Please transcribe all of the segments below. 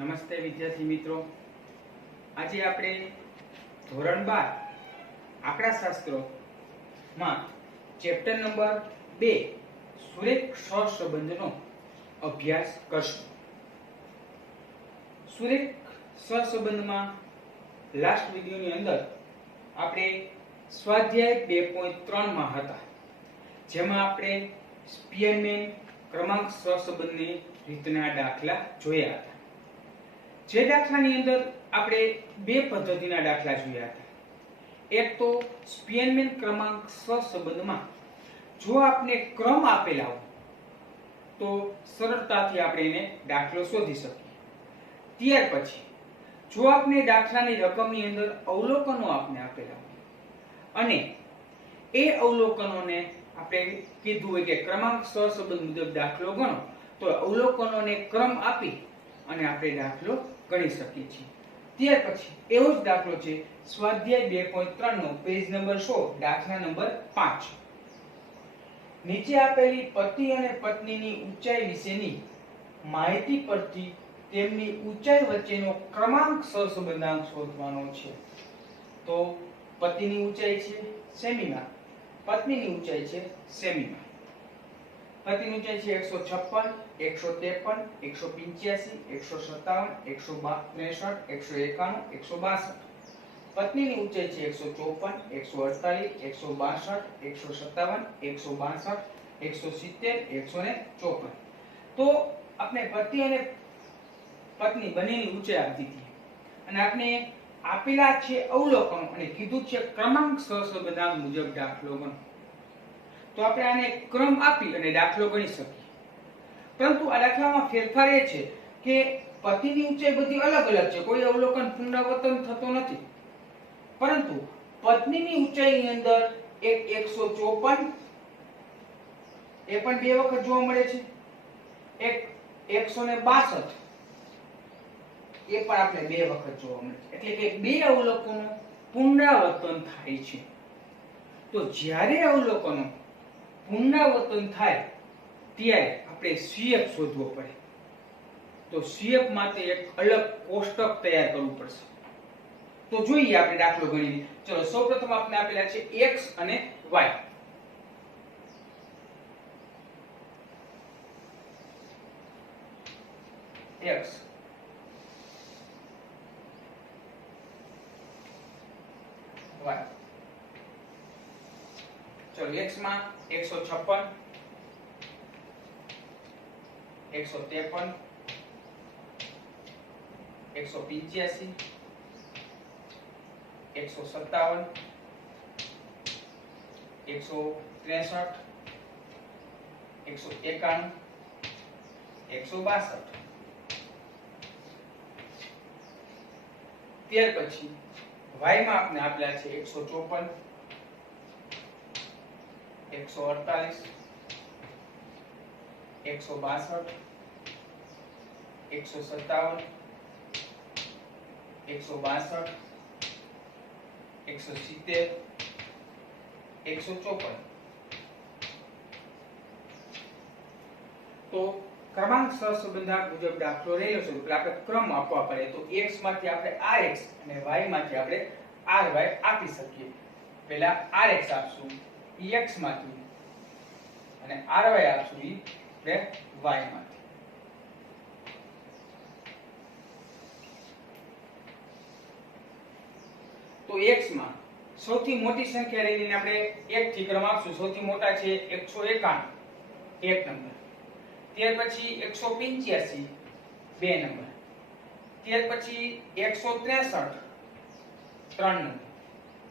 નમસ્તે વિદ્યાર્થી મિત્રો, આજે આપણે ધોરણ 12 આંકડાશાસ્ત્રમાં ચેપ્ટર નંબર 2 સુરેખ સહસંબંધનો અભ્યાસ કરશું. સુરેખ સહસંબંધમાં લાસ્ટ વિડિયોની અંદર આપણે સ્વાધ્યાય 2.3 માં હતા, જેમાં આપણે સ્પીયરમેન ક્રમાંક સહસંબંધની રીતના દાખલા જોયા હતા. જે દાખલાની અંદર આપણે બે પદ્ધતિના દાખલા જોયા હતા. એક તો સ્પીયરમેન ક્રમાંક સહસંબંધમાં જો આપને ક્રમ આપેલા હોય તો સરળતાથી આપણે એને દાખલો શોધી શકીએ. ત્યાર પછી જો આપને દાખલાની રકમની અંદર અવલોકનો આપને આપેલા હોય અને એ અવલોકનોને આપણે કીધું હોય કે ક્રમાંક સહસંબંધ મુજબ દાખલો ગણો, તો અવલોકનોને ક્રમ આપી અને આપણે દાખલો ગણી શકીએ છીએ. ત્યાર પછી એવો જ દાખલો છે સ્વાધ્યાય 2.3 નો પેજ નંબર 100, દાખલા નંબર 5. નીચે આપેલી પતિ અને પત્નીની ઊંચાઈ વિશેની માહિતી પરથી તેમની ઊંચાઈ વચ્ચેનો ક્રમાંક સહસંબંધાંક શોધવાનો છે. તો પતિની ઊંચાઈ છે સેમીમાં, પત્નીની ઊંચાઈ છે સેમીમાં. પતિની ઊંચાઈ છે 156, 153, 157, 163, 191, 162. પત્નીની ઊંચાઈ છે 154, 148, 162, 162, 167, 170, 154. તો આપણે પતિ અને પત્ની બંનેની ઊંચાઈ આપી દીધી અને આપણે આપેલા છે અવલોકનો અને કીધું છે ક્રમાંક સહસંબંધાંક મુજબ દાખલો ગણો. તો આપણે આને ક્રમ આપી અને દાખલો ગણી શકીએ. પરંતુ આ દાખલામાં ફેરફાર એ છે કે પતિની ઊંચાઈ બધી અલગ અલગ છે, કોઈ અવલોકન પુનરાવર્તન થતો નથી. પરંતુ પત્નીની ઊંચાઈની અંદર એક 154 એ પણ બે વખત જોવા મળે છે, એક 162 એ પણ આપણે બે વખત જોવા મળે છે. એટલે કે બે અવલોકનો પુનરાવર્તન થાય છે. તો જ્યારે અવલોકનો પુનરાવર્તન થાય ત્યારે આપણે CF શોધવો પડે. તો CF માટે એક અલગ કોષ્ટક તૈયાર કરવું પડશે. તો જોઈએ આપણે દાખલો ગણીને. ચલો સૌપ્રથમ આપણે આપેલા છે x અને y. x y. ચલો x માં 156, 153, 185, 157, 163, 191, 162. ત્યાર પછી y માં આપણે આપેલા છે 154, 148, 162, 157, 162, 170, 154. તો ક્રમાંક સહસંબંધાંક મુજબ દાખલો રહેલો છે એટલે આપણે ક્રમ આપવા પડે. તો x માંથી આપણે rx અને y માંથી આપણે ry આપી શકીએ. પહેલા rx આપશું x માંથી અને ry આપશું આપણે y માંથી. તો x માં સૌથી મોટી સંખ્યા લઈને આપણે 1 થી ક્રમ આપશું. સૌથી મોટા છે 191, એક નંબર. ત્યાર પછી 185, બે નંબર. ત્યાર પછી 163, ત્રણ નંબર.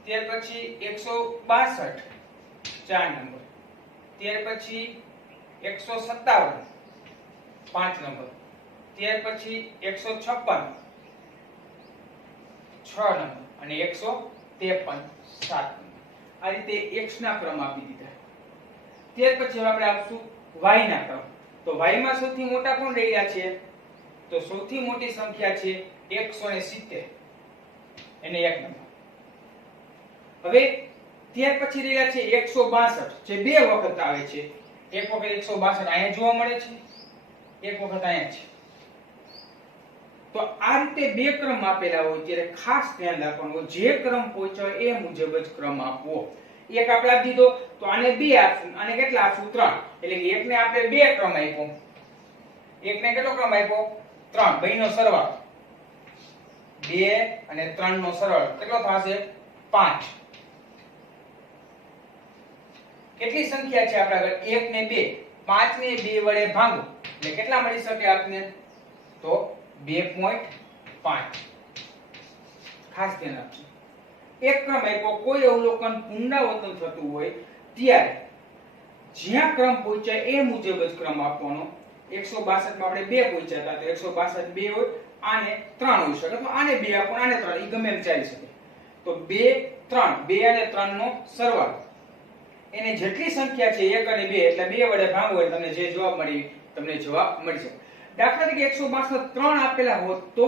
ત્યાર પછી 162, ચાર નંબર. ત્યાર પછી 157, પાંચ નંબર. ત્યાર પછી 156, છ નંબર અને 153, સાત નંબર. આ રીતે x ના ક્રમ આપી દીધા. ત્યાર પછી આપણે આપશું y ના ક્રમ. તો y માં સૌથી મોટા કોણ રહ્યા છે? તો સૌથી મોટી સંખ્યા છે 170, એને એક નંબર. હવે ત્યાર પછી રહ્યા છે 162, જે બે વખત આવે છે. એક વખત 162 અહીંયા જોવા મળે છે, એક વખત અહીંયા છે. તો આ રીતે બે ક્રમ આપેલા હોય ત્યારે ખાસ ધ્યાન રાખવાનું, જે ક્રમ પૂછ્યો એ મુજબ જ ક્રમ આપવો. એક આપણે આપી દીધો તો આને 2 આપશું, આને કેટલા આપશું 3, એટલે કે એકને આપણે 2 ક્રમ આપ્યો, એકને કેટલો ક્રમ આપ્યો 3, બેયનો સરવાળો 2 અને 3 નો સરવાળો કેટલો થશે 5. કેટલી સંખ્યા છે આપણા આગળ 1 ને 2, 5 ને 2 વડે ભાગો એટલે કેટલા મળી શકે આપને તો 2.5. ખાસ ધ્યાન આપજો. એક ક્રમ આપ્યો, કોઈ અવલોકન પુનરાવર્તન થતું હોય ત્યારે જ્યાં ક્રમ પૂછ્યા એ મુજબ જ ક્રમ આપવાનો. 162 માં આપણે 2 પૂછ્યા હતા તો 162 2 હોય, આને 3 હોઈ શકે તો આને 2 આપો, આને 3, ઈ ગમે એમ ચાલી શકે. તો 2 3, 2 અને 3 નો સરવાળો, એને જેટલી સંખ્યા છે 1 અને 2 એટલે 2 વડે ભાગો એટલે તમને જે જવાબ મળી તમને જવાબ મળી શકે. દાખલા તરીકે 162 3 આપેલા હોત તો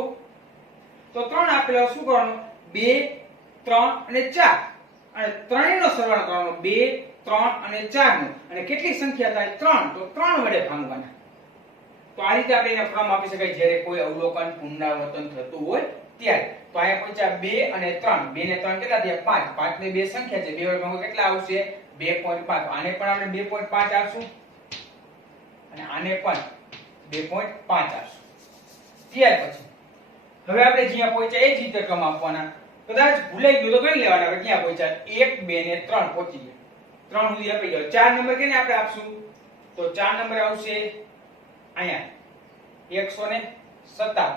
3 આપેલા શું કરવાનું 2 3 અને 4, અને ત્રણેયનો સરવાળો કરવાનો 2 3 અને 4 નો, અને કેટલી સંખ્યા થાય 3 તો 3 વડે ભાગવાના. તો આ રીતે આપણે એનો ક્રમ આપી શકાય જ્યારે કોઈ અવલોકન પુનરાવર્તન થતું હોય ત્યારે. તો અહીંયા પહોંચ્યા 2 અને 3, 2 ને 3 કેટલા થયા 5, 5 ને 2 સંખ્યા છે, 2 વડે ભાગો કેટલા આવશે 2.5. આને પણ આપણે 2.5 આપશું અને આને પણ 2.5 આપશું. ત્યાર પછી હવે આપણે જ્યાં પહોંચ્યા એ જ રીતે ક્રમ આપવાના. કદાચ ભૂલાઈ ગયું તો ગણી લેવાના. હવે ક્યાં પહોંચ્યા 1 2 ને 3 પહોંચી ગયા, 3 સુધી આપી ગયો. 4 નંબર કેને આપણે આપશું તો 4 નંબર આવશે અહીંયા 157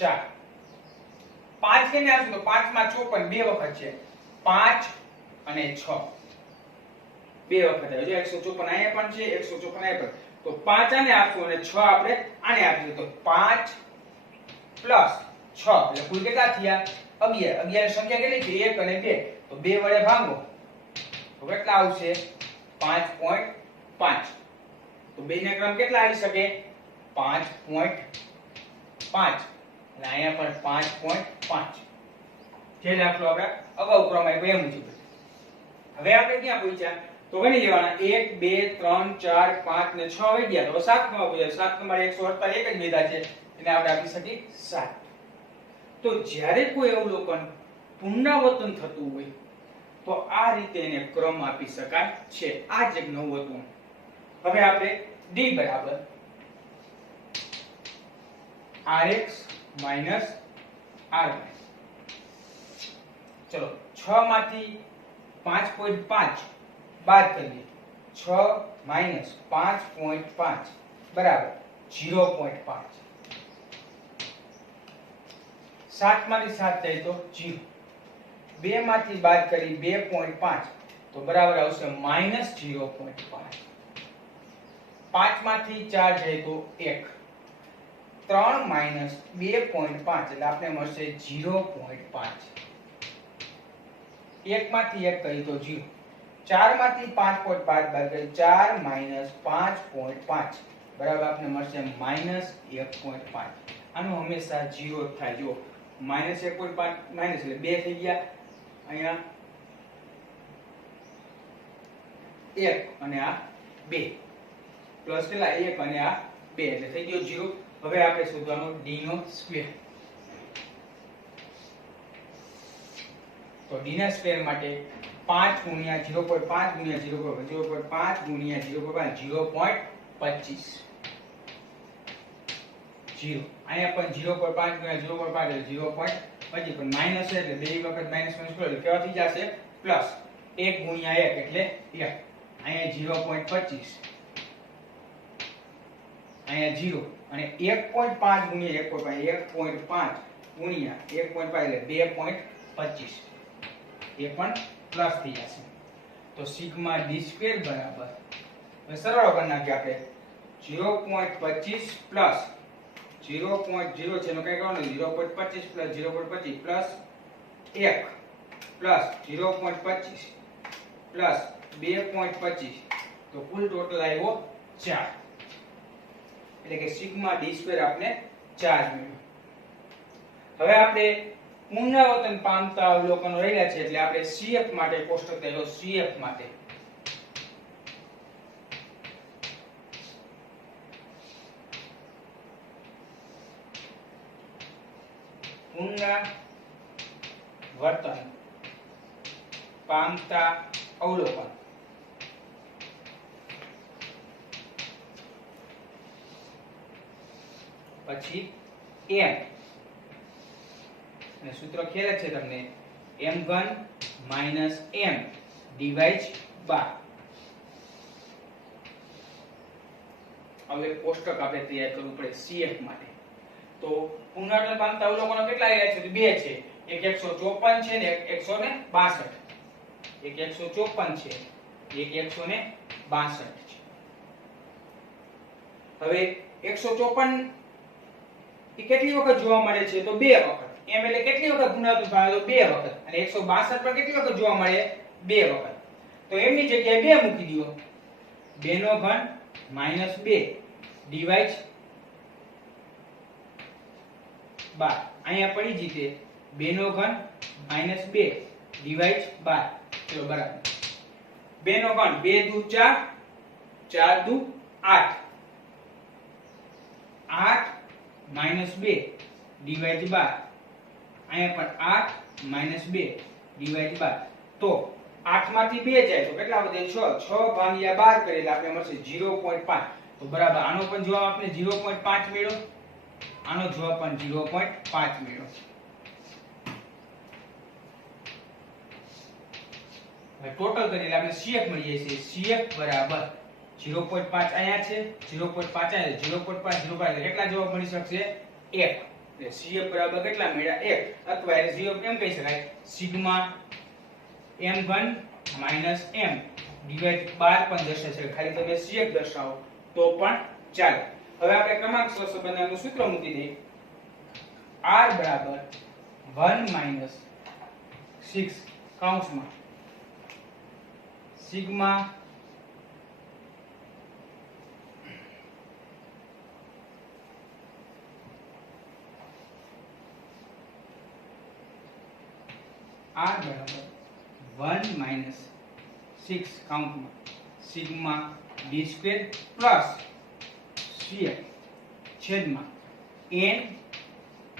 4. 5 કેને આપશું તો 5 માં 54 બે વખત છે, 5 અને 6 બે વખત આવે છે. 154 અહીંયા પણ છે, 154 અહીંયા પણ. તો 5 આને આપશું અને 6 આપણે આને આપીશું તો 5 પ્લસ 6 એટલે કુલ કેટલા થયા 11. 11 ની સંખ્યા કેટલી છે 1 અને 2, તો 2 વડે ભાગો તો કેટલા આવશે 5.5. તો બેયના ક્રમ કેટલા આવી શકે 5.5 અને અહીંયા પણ 5.5. જે દાખલો આપણે અગાઉ ક્રમ આપ્યો એ મુજબ. હવે આપણે ક્યાં પહોંચ્યા તો ગણી લેવાના 1 2 3 4 5 ને 6 આવી ગયા. તો 7 માં પહોંચ્યા. 7 તમારે 148 એક જ મેદા છે એને આપણે આપી શકીએ 7. તો જ્યારે કોઈ અવલોકન પુનરાવર્તન થતું હોય તો આ રીતે એને ક્રમ આપી શકાય છે. આ જ એક નવું હતું. હવે આપણે d બરાબર rx r. ચલો 6 માંથી 5.5 બાદ કરીએ. 6 5.5 બરાબર 0.5. 7 માંથી 7 જાય તો 0. 2 માંથી બાદ કરી 2.5 તો બરાબર આવશે -0.5. 5 માંથી 4 જાય તો 1. 3 - 2.5 એટલે આપણે મળશે 0.5. 1 માંથી 1 કરી તો 0. 4 માંથી 5.5 બાદ કરી 4 - 5.5 બરાબર આપણે મળશે -1.5. આનો હંમેશા 0 થાય. જો -1.5 માઈનસ એટલે 2 થઈ ગયા, અહીંયા 1 અને આ 2 પ્લસ કેટલા 1 અને આ 2 એટલે થઈ ગયો 0. હવે આપણે શોધવાનો d નો સ્ક્વેર. તો d ના સ્ક્વેર માટે 5 ગુણ્યા 0.5 ગુણ્યા 0.5 ગુણ્યા 0.25 0. અહીંયા પણ 0.5 ગુણ્યા 0.5 એટલે 0.25 પણ માઈનસ છે એટલે બે વખત માઈનસ કરો એટલે કેવા થઈ જશે પ્લસ. 1 ગુણ્યા 1 એટલે 1. અહીંયા 0.25 અહીંયા 0 અને 1.5 ગુણ્યા 1.5 ગુણ્યા 1.5 એટલે 2.25 એ પણ પ્લસ થઈ જશે. તો સિગ્મા d સ્ક્વેર બરાબર હવે સરળ કરી નાખીએ આપણે 0.25 પ્લસ 0.0 છે એનો કઈ કરવાનું 0.25 પ્લસ 0.25 પ્લસ 1 પ્લસ 0.25 પ્લસ 2.25 તો કુલ ટોટલ આવ્યો 4 એટલે કે સિગ્મા d સ્ક્વેર આપણે 4 મળ્યો. હવે આપણે પુનરાવર્તન પામતા અવલોકનો રહ્યા છે એટલે આપણે CF માટે કોષ્ટક તૈયાર CF માટે પુનરાવર્તન પામતા અવલોકન. પછી m અને સૂત્ર ખ્યાલ છે તમને m1 - m ડિવાઇડ બાય. હવે કોષ્ટક આપણે તૈયાર કરવું પડે CF માટે. તો પુનરાવર્તન પામતા અવલોકનો કેટલા આવ્યા છે? તો બે છે. એક 154 છે ને એક 162. એક 154 છે, એક 162 છે. હવે 154 એ કેટલી વખત જોવા મળે છે? તો બે વખત. એમ એટલે કેટલી વખત પુનરાવર્તન પામે? તો બે વખત. અને 162 પર કેટલી વખત જોવા મળે? બે વખત. તો એમની જગ્યાએ 2 મૂકી દો. 2 નો ઘન -2 ડિવાઇડ બાય. અહીંયા પડી જીતે 2 નો ઘન -2 ડિવાઇડ બાય. ચલો બરાબર. 2 નો ઘન 2 દુ 4, 4 દુ 8, 8 - 2 ડિવાઇડ બાય. અહીંયા પણ 8 - 2 ડિવાઇડ બાય. તો 8 માંથી 2 જાય તો કેટલા વધે? 6. 6 ભાગ્યા 12 કરીએ એટલે આપણે મળશે 0.5. તો બરાબર આનો પણ જવાબ આપણે 0.5 મળ્યો. આનો જવાબ પણ 0.5 મળ્યો. હવે ટોટલ કરીએ એટલે આપણે CF મળી જાય છે. CF બરાબર 0.5 અહીંયા છે, 0.5 અહીંયા, 0.5 0.5 કેટલા જવાબ મળી શકશે? 1. એટલે CF બરાબર કેટલા મળ્યા? 1. અથવા એ 0 કેમ કહી શકાય? સિગ્મા m1 - m ડિવાઇડ 12 પણ દર્શાવી શકાય. ખાલી તમે CF દર્શાવો તો પણ ચાલે. હવે આપણે ક્રમાંક સહસંબંધનું સૂત્ર મૂકી દઈએ. r બરાબર 1 - 6 કૌંસમાં સિગ્મા r બરાબર 1 - 6 કાઉન્ટમાં સિગ્મા d² પ્લસ CF છેદમાં n²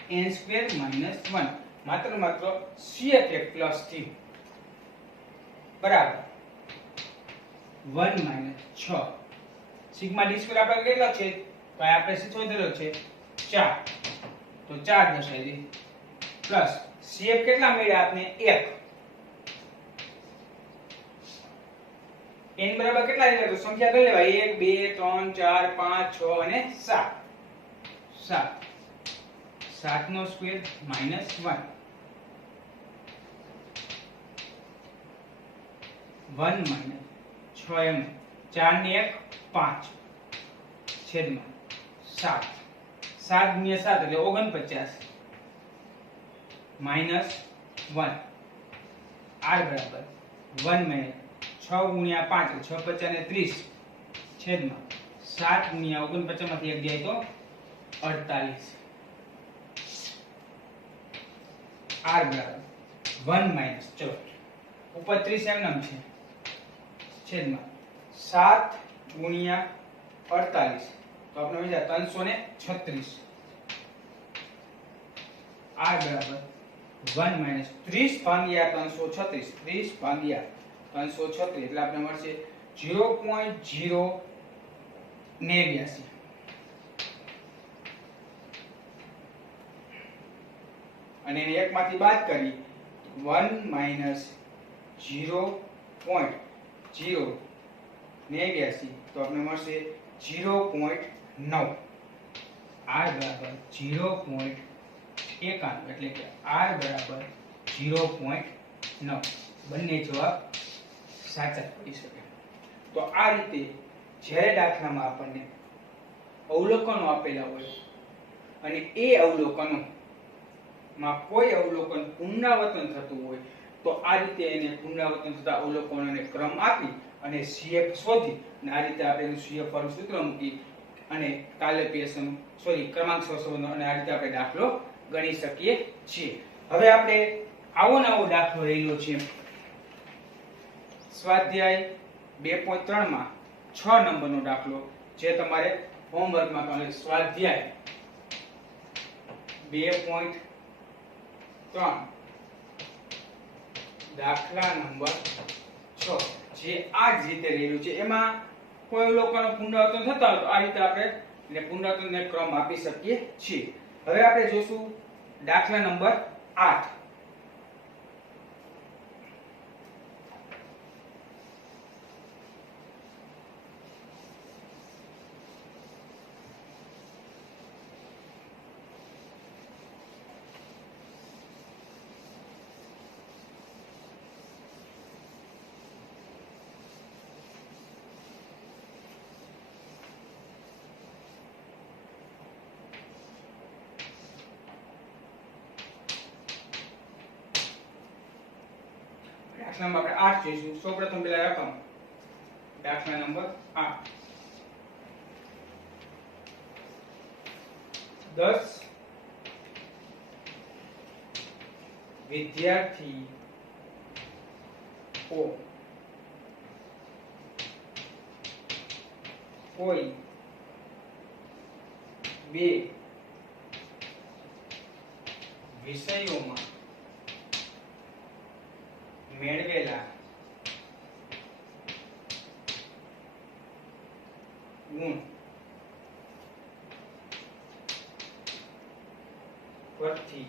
-1 માત્ર CF એક પ્લસ થી બરાબર 1 - 6 સિગ્મા d² આપણે કેટલો છે? તો આપણે શોધેલો છે 4. તો 4 દર્શાવી દે પ્લસ CF કેટલા મળ્યા આપને? 1. n બરાબર કેટલા લીધા? તો સંખ્યા કરી લેવાય 1 2 3 4 5 6 અને 7. 7 7 નો સ્ક્વેર -1 1 - 6m 4 ને 1 5 છેદમાં 7 7 ગુણ્યા 7 એટલે 49 -1 r બરાબર 1 - 6 ગુણ્યા 5 6 5 ને 30 છેદમાં 7 ગુણ્યા 49 માંથી 1 જાય તો 48 r બરાબર 1 - ચલો ઉપર 30 એમ નામ છે છેદમાં 7 ગુણ્યા 48 તો આપણે મળી જાય 336 r બરાબર 1 - 30 ભાગ્યા 336 30 ભાગ્યા 336 એટલે આપણે મળશે 0.089 અને એને એક માંથી બાદ કરી 1 - 0.089 તો આપણે મળશે 0.9 r બરાબર 0.91 એટલે કે r બરાબર 0.9 બંને જવાબ સાચા પડી શકે. તો આ રીતે જ્યારે દાખલામાં આપણને અવલોકનો આપેલા હોય અને એ અવલોકનો માં કોઈ અવલોકન પુનરાવર્તન થતું હોય તો આ રીતે એને પુનરાવર્તન થતા અવલોકનોને ક્રમ આપી અને CF શોધી અને આ રીતે આપણે એનું CF વાળું સૂત્ર મૂકી અને ક્રમાંક સહસંબંધો અને આ રીતે આપણે દાખલો ગણી શકીએ છીએ. હવે આપણે આવો નવો દાખલો રહેલો છે સ્વાધ્યાય 2.3 માં 6 નંબરનો દાખલો જે તમારે હોમવર્કમાં સ્વાધ્યાય 2.3 3 દાખલા નંબર 6 જે આ જ રીતે રહેલું છે એમાં કોઈ લોકોનો પુનરાવર્તન થતા હોય તો આ રીતે આપણે એટલે પુનરાવર્તનને ક્રમ આપી શકીએ છીએ. હવે આપણે જોશું દાખલા નંબર 8. દાખલામાં આપણે 8 જોઈશું. સૌપ્રથમ પેલા રકમ દાખલા નંબર 8 10 વિદ્યાર્થીઓ કોઈ બે વિષયોમાં મેળવેલા ગુણ પરથી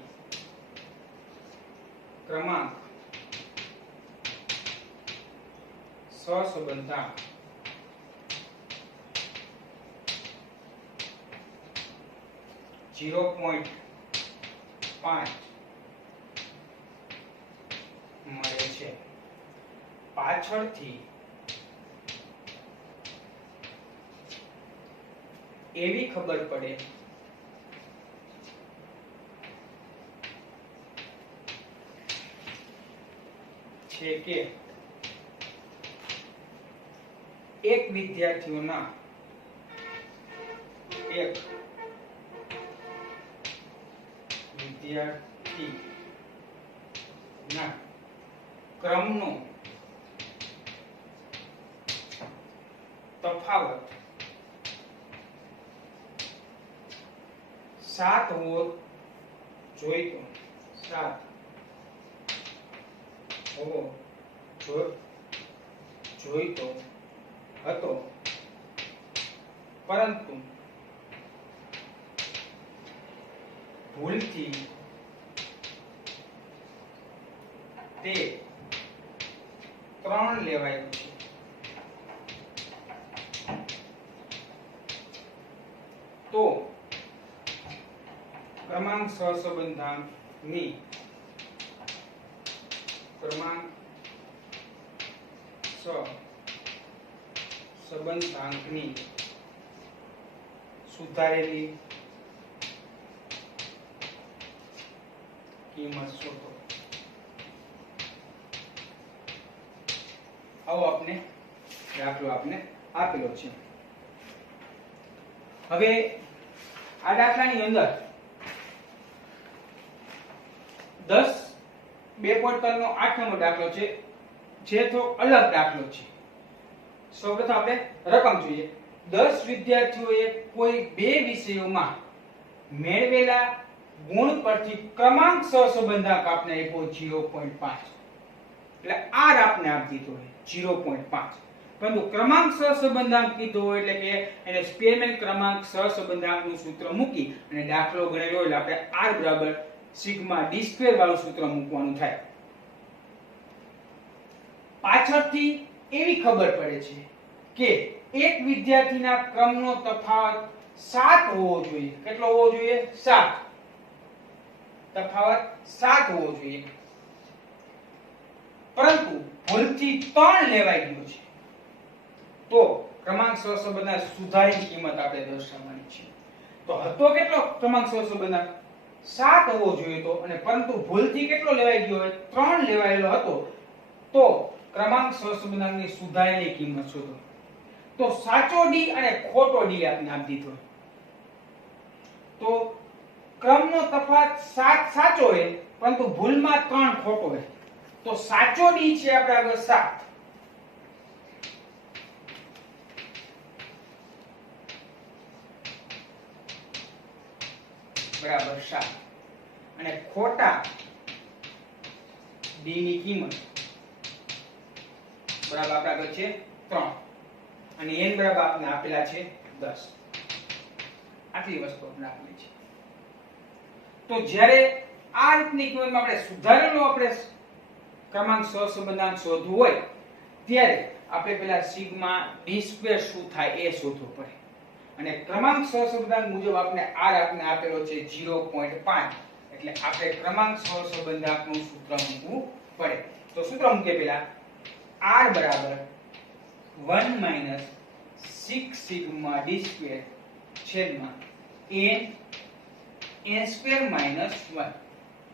ક્રમાંક સહસંબંધાંક .5 મળે છે. પાછળથી એવી ખબર પડે છે કે એક વિદ્યાર્થીના ક્રમનો તફાવત 7 હોવો જોઈતો 7 હોવો જોઈતો હતો, પરંતુ ભૂલથી તે 3 લેવાયું છે. તો ક્રમાંક સહસંબંધાંકની સુધારેલી કિંમત શોધો. આવો આપણે દાખલો આપને આપેલો છે. હવે આ દાખલાની અંદર 10 2.3 નો 8 નંબર દાખલો છે, જે થોડો અલગ દાખલો છે. સૌપ્રથમ આપણે રકમ જોઈએ. 10 વિદ્યાર્થીઓએ કોઈ બે વિષયોમાં મેળવેલા ગુણ પરથી ક્રમાંક સહસંબંધાંક આપને આપ્યો 0.5. એટલે આર આપને આપી દીધો હોય 0.5, પરંતુ ક્રમાંક સહસંબંધાંક કીધો હોય એટલે કે એને સ્પીયરમેન ક્રમાંક સહસંબંધાંકનું સૂત્ર મૂકી અને દાખલો ગણેલો એટલે આપણે r બરાબર સિગ્મા d² વાળું સૂત્ર મૂકવાનું થાય. પાછળથી એવી ખબર પડે છે કે એક વિદ્યાર્થીના ક્રમનો તફાવત 7 હોવો જોઈએ. કેટલો હોવો જોઈએ? 7. તફાવત 7 હોવો જોઈએ, પરંતુ ભૂલથી 3 લેવાઈ ગયો છે. તો ક્રમાંક સહસંબંધના સુધારેલી કિંમત આપણે દર્શાવવાની છે. તો હતો કેટલો ક્રમાંક સહસંબંધાંક? 7 હોવો જોઈએ તો, અને પરંતુ ભૂલથી કેટલો લેવાઈ ગયો હોય? 3 લેવાયેલો હતો. તો ક્રમાંક સહસંબંધાંકની સુધારેલી કિંમત શોધો. તો સાચો ડી અને ખોટો ડી આપણે આપી દીધો. તો ક્રમનો તફાવત 7 સાચો હોય, પરંતુ ભૂલમાં 3 ખોટો હોય. તો સાચો ડી છે આપણે આગળ 7 બરાબર 7, અને ખોટા d ની કિંમત બરાબર આપણા આગળ છે 3 અને n બરાબર આપણે આપેલા છે 10. આટલી વસ્તુ આપણે આપેલી છે. તો જ્યારે આ રીતની કિંમતમાં આપણે સુધારેલો આપણે ક્રમાંક સહસંબંધાંક શોધવું હોય ત્યારે આપણે પહેલા સિગ્મા d² શું થાય એ શોધવું પડે અને ક્રમાંક સહસંબંધાંક મુજબ આપણે r આપણે આપેલો છે 0.5 એટલે આપણે ક્રમાંક સહસંબંધાંકનું સૂત્ર મૂકવું પડે. તો સૂત્ર મૂકીએ પહેલા r બરાબર 1 - 6 સિગ્મા d² છેદમાં n² - 1.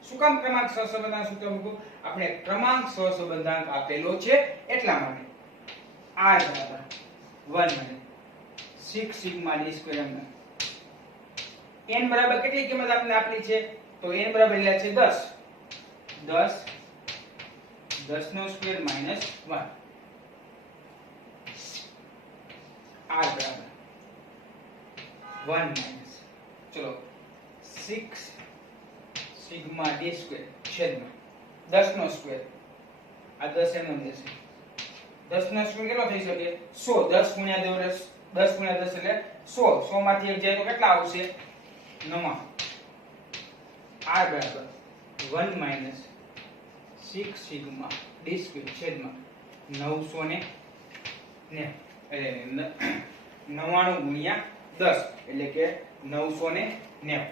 શું કામ ક્રમાંક સહસંબંધાંક સૂત્ર મૂકવું? આપણે ક્રમાંક સહસંબંધાંક આપેલો છે એટલા માટે. r બરાબર 1 - 6 સિગ્મા d² n બરાબર કેટલી કિંમત આપણે આપેલી છે? તો n બરાબર એટલે છે 10. 10 નો સ્ક્વેર માઈનસ 1. r બરાબર 1 માઈનસ ચલો 6 સિગ્મા d² છેદમાં 10 નો સ્ક્વેર આ 10 એમ જ રહેશે. 10 નો સ્ક્વેર કેટલો થઈ શકે? 100. 10 ગુણ્યા 10 એટલે 100. 100 માંથી 1 જાય તો કેટલા આવશે? 9. r બરાબર 1 માઈનસ 6 સિગ્મા d² છેદમાં 990 એટલે 99 ગુણ્યા 10 એટલે કે 990.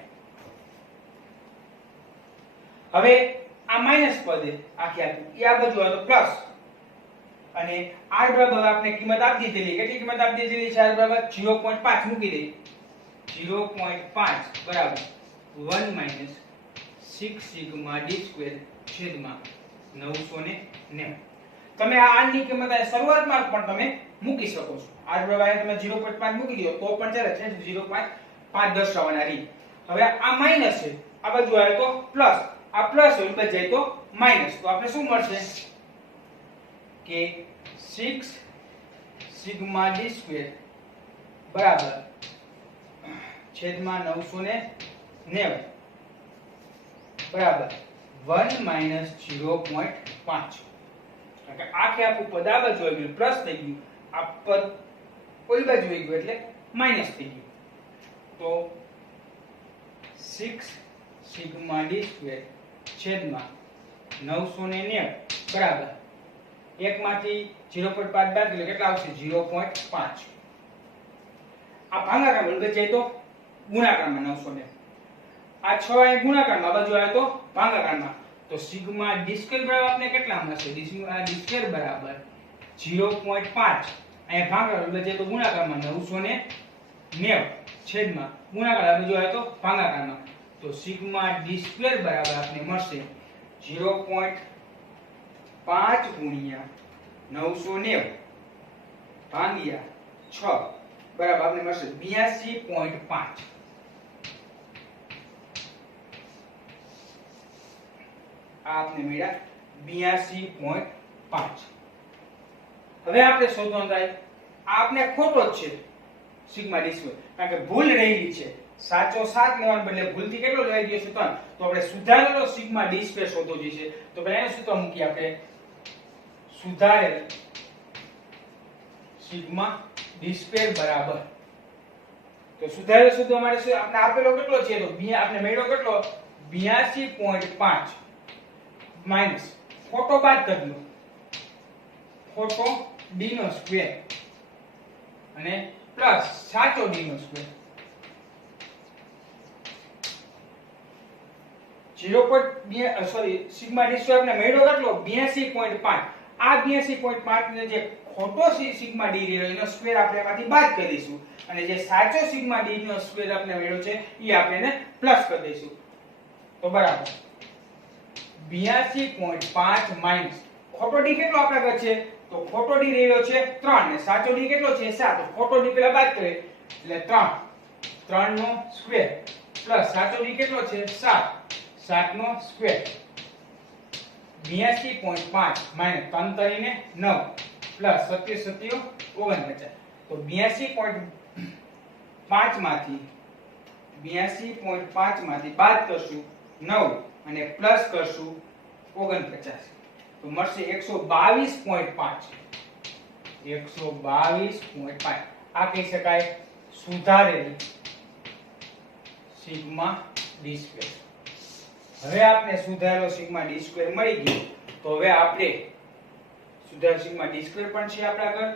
હવે આ માઈનસ પદ આખી આખી આ બાજુ આવે તો પ્લસ અને r બરાબર આપણે કિંમત આપી દીધેલી. કેટલી કિંમત આપી દીધેલી છે? r બરાબર 0.5 મૂકી દે. 0.5 બરાબર 1 માઈનસ 6 સિગ્મા d² છેદમાં 990. તમે આ r ની કિંમત આ શરૂઆતમાં પણ તમે મૂકી શકો છો. r બરાબર તમે 0.5 મૂકી દો તો પણ ચાલે છે. 0.5 દર્શાવવાના રહી. હવે આ માઈનસ છે, આ બાજુ આવે તો પ્લસ, આ પ્લસ હોય બચ જાય તો માઈનસ. તો આપણે શું મળશે કે 6 સિગ્મા d² બરાબર છેદમાં 990 બરાબર 1 માઈનસ 0.5. એટલે આખે આખું પદ આ બાજુ આવી ગયું પ્લસ થઈ ગયું, આ પદ ઓલી બાજુ આવી ગયું એટલે માઈનસ થઈ ગયું. તો 6 સિગ્મા d² છેદમાં 990 બરાબર 1 માંથી 0.5 બાદ એટલે કેટલા આવશે? 0.5. આ ભાગાકારમાં બચે જાય તો ગુણાકારમાં 990. આ 6 અહીં ગુણાકારમાં બાજુ આવે તો ભાગાકારમાં. તો સિગ્મા d² બરાબર આપણે કેટલા મળશે? સિગ્મા d² બરાબર 0.5. અહીં ભાગાકાર બચે તો ગુણાકારમાં 990 છેદમાં ગુણાકાર બાજુ આવે તો ભાગાકારમાં. તો સિગ્મા d² બરાબર આપણે મળશે 0.5 ગુણ્યા 990 ભાગ્યા 6 બરાબર આપણે મળશે 82.5. આ આપણે મળ્યા 82.5. હવે આપણે શોધવાનું થાય આ આપણે ખોટો જ છે સિગ્મા d², કારણ કે ભૂલ રહેલી છે. સાચો 7 લેવાને બદલે ભૂલથી કેટલો લેવાઈ ગયો છે 3. તો આપણે સુધારેલો સિગ્મા d² શોધવો જોઈએ. તો પહેલા એનું સૂત્ર મૂકી આપણે સુધારેલ સિગ્મા d² બરાબર. તો સુધારેલ સૂત્ર માટે શું આપણે આપેલો કેટલો છે? તો આપણે મેળવ્યો કેટલો? 82.5 માઈનસ ખોટો બાદ કરી લો, ખોટો d નો સ્ક્વેર અને પ્લસ સાચો d નો સ્ક્વેર. 0.2 સોરી સિગ્મા d² આપણે મેળવ્યો કેટલો? 82.5. આ 82.5 ને જે ખોટો સિગ્મા d રહ્યો એનો સ્ક્વેર આપણે એમાંથી બાદ કરી દઈશું અને જે સાચો સિગ્મા d નો સ્ક્વેર આપણે મેળવ્યો છે એ આપણે પ્લસ કરી દઈશું. તો બરાબર 82.5 માઈનસ ખોટો d કેટલો આપણે આગળ છે? તો ખોટો d રહ્યો છે 3 ને સાચો d કેટલો છે? 7. તો ખોટો d પેલા બાદ કરીએ એટલે 3 નો સ્ક્વેર પ્લસ સાચો d કેટલો છે? 7. 7 નો સ્ક્વેર 82.5 માઈનસ 3 કરીને 9 પ્લસ 7 49. તો 82.5 માંથી બાદ કરશું 9 અને પ્લસ કરશું 49. તો મળશે 122.5. 122.5 આ કહી શકાય સુધારેલી સિગ્મા ડી સ્ક્વેર. હવે આપણે સુધારેલો સિગ્મા ડી સ્ક્વેર મળી ગયો. તો હવે આપણે સુધારેલો સિગ્મા ડી સ્ક્વેર પણ છે આપણા આગળ,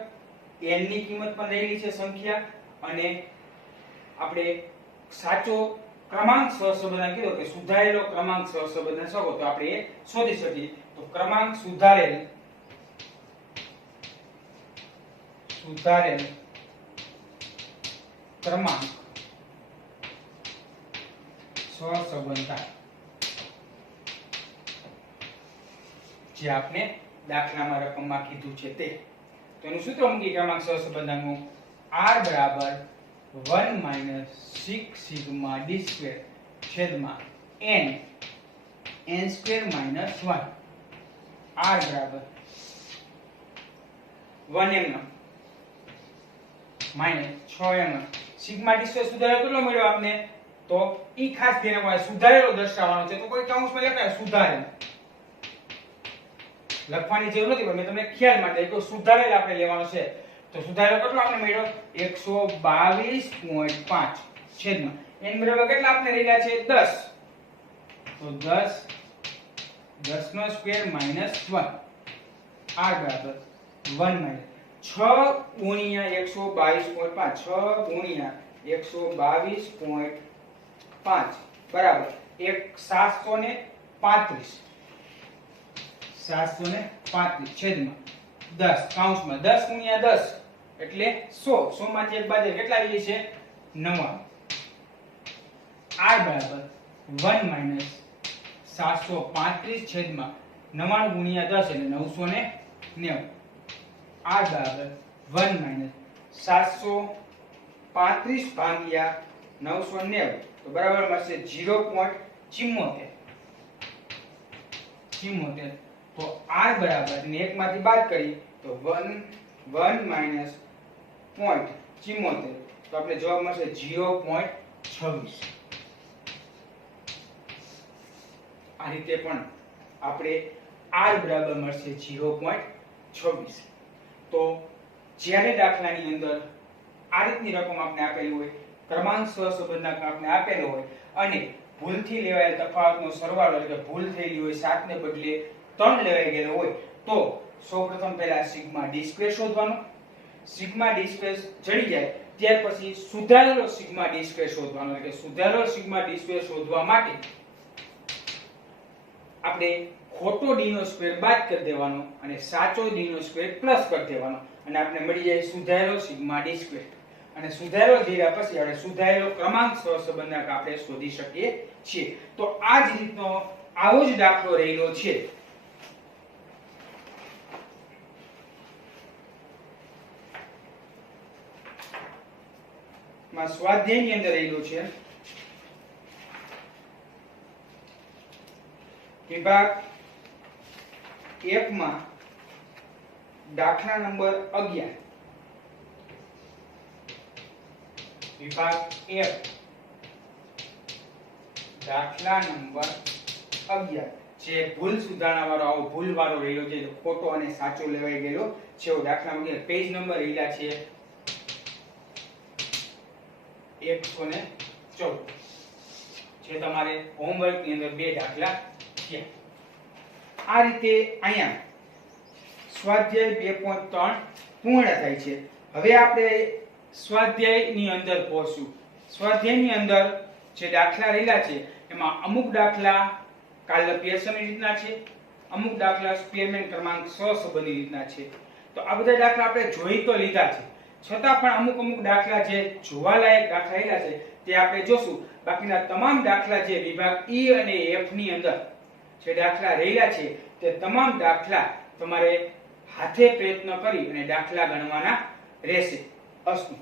n ની કિંમત પણ રહેલી છે સંખ્યા, અને આપણે સાચો ક્રમાંક સહસંબંધ કીધો કે સુધારેલો ક્રમાંક સહસંબંધ શકો તો આપણે એ શોધી શકીએ. તો ક્રમાંક સુધારેલ ક્રમાંક સહસંબંધ જે આપણે દાખલામાં રકમમાં કીધું છે તે. તો એનું સૂત્ર મૂકી ક્રમાંક સહસંબંધનું r બરાબર 1 - 6 સિગ્મા d સ્ક્વેર છેદમાં n સ્ક્વેર - 1. r બરાબર 1m - 6m. Sigma D square સુધારેલો કેટલો મળ્યો આપને? તો ઈ ખાસ ધ્યાન રાખવાનું, સુધારેલો દર્શાવવાનો છે. તો કોઈ કૌંસમાં લખાય સુધારેલ લખવાની જરૂર નથી, પણ મેં તમને ખ્યાલ માટે એક સુધારેલ આપણે લેવાનો છે. તો સુધારેલો કેટલો આપણે મળ્યો? 122.5 છેદમાં n બરાબર કેટલા આપણે રહેલા છે? 10. તો 10 નો સ્ક્વેર - 1. r બરાબર 1 - 6 ગુણ્યા 122.5. 6 ગુણ્યા 122.5 બરાબર 735. 735 છેદમાં 10 કૌંસમાં 10 ગુણ્યા 10 એટલે 100. 100 માંથી એક બાદ કેટલા આવી છે? 99. r બરાબર 1 - 735 છેદમાં 99 ગુણ્યા 10 એટલે 990. r બરાબર 1 - 735 ભાગ્યા 990 તો બરાબર મળશે 0.74. તો r બરાબર ને એક માંથી બાદ કરી તો 1 - 0.74 તો આપણે જવાબ મળશે 0.26. આ રીતે પણ આપણે r બરાબર મળશે 0.26. તો જ્યારે દાખલાની અંદર આ રીતની રકમ આપણે આપેલી હોય, ક્રમાંક સહસંબંધક આપણે આપેલો હોય અને ભૂલથી લેવાયેલ તફાવતનો સરવાળો એટલે કે ભૂલ થયેલી હોય 7 ને બદલે 3 લેવાઈ ગયેલો હોય, તો સૌપ્રથમ પહેલા સિગ્મા ડી સ્ક્વેર શોધવાનો. સિગ્મા ડી સ્ક્વેર જડી જાય ત્યાર પછી સુધારેલો સિગ્મા ડી સ્ક્વેર શોધવાનો. એટલે કે સુધારેલો સિગ્મા ડી સ્ક્વેર શોધવા માટે આપણે ખોટો ડી નો સ્ક્વેર બાદ કરી દેવાનો અને સાચો ડી નો સ્ક્વેર પ્લસ કરી દેવાનો અને આપણે મળી જાય સુધારેલો સિગ્મા ડી સ્ક્વેર. અને સુધારેલો ધીરા પછી આપણે સુધારેલો ક્રમાંક સહસંબંધક આપણે શોધી શકીએ છીએ. તો આ જ રીતનો આવો જ દાખલો રહેલો છે. માં સ્વાધ્યાયની અંદર રહેલો છે વિભાગ 1 માં દાખલા નંબર 11. વિભાગ 1 દાખલા નંબર 11 જે ભૂલ સુધારણા વાળો આવો ભૂલ વાળો રહેલો છે, ખોટો અને સાચો લેવાઈ ગયેલો છે. દાખલા નંબર પેજ નંબર રહેલા છે 114. જે તમારે હોમવર્ક ની અંદર 2 દાખલા છે. આ રીતે અહીંયા સ્વાધ્યાય 2.3 પૂર્ણ થાય છે. હવે આપણે સ્વાધ્યાયની અંદર પહોંચશું. સ્વાધ્યાયની અંદર જે દાખલા રહેલા છે એમાં અમુક દાખલા કાર્લ પિયર્સનની રીતના છે, અમુક દાખલા સ્પીયરમેન ક્રમાંક સહસંબંધની રીતના છે. તો આ બધા દાખલા આપણે જોઈ તો લીધા છે, છતાં પણ અમુક દાખલા જે જોવાલાયક દાખલા રહેલા છે તે આપણે જોશું. બાકીના તમામ દાખલા જે વિભાગ E અને F ની અંદર જે દાખલા રહેલા છે તે તમામ દાખલા તમારે હાથે પ્રયત્ન કરી અને દાખલા ગણવાના રહેશે. અસ્તુ.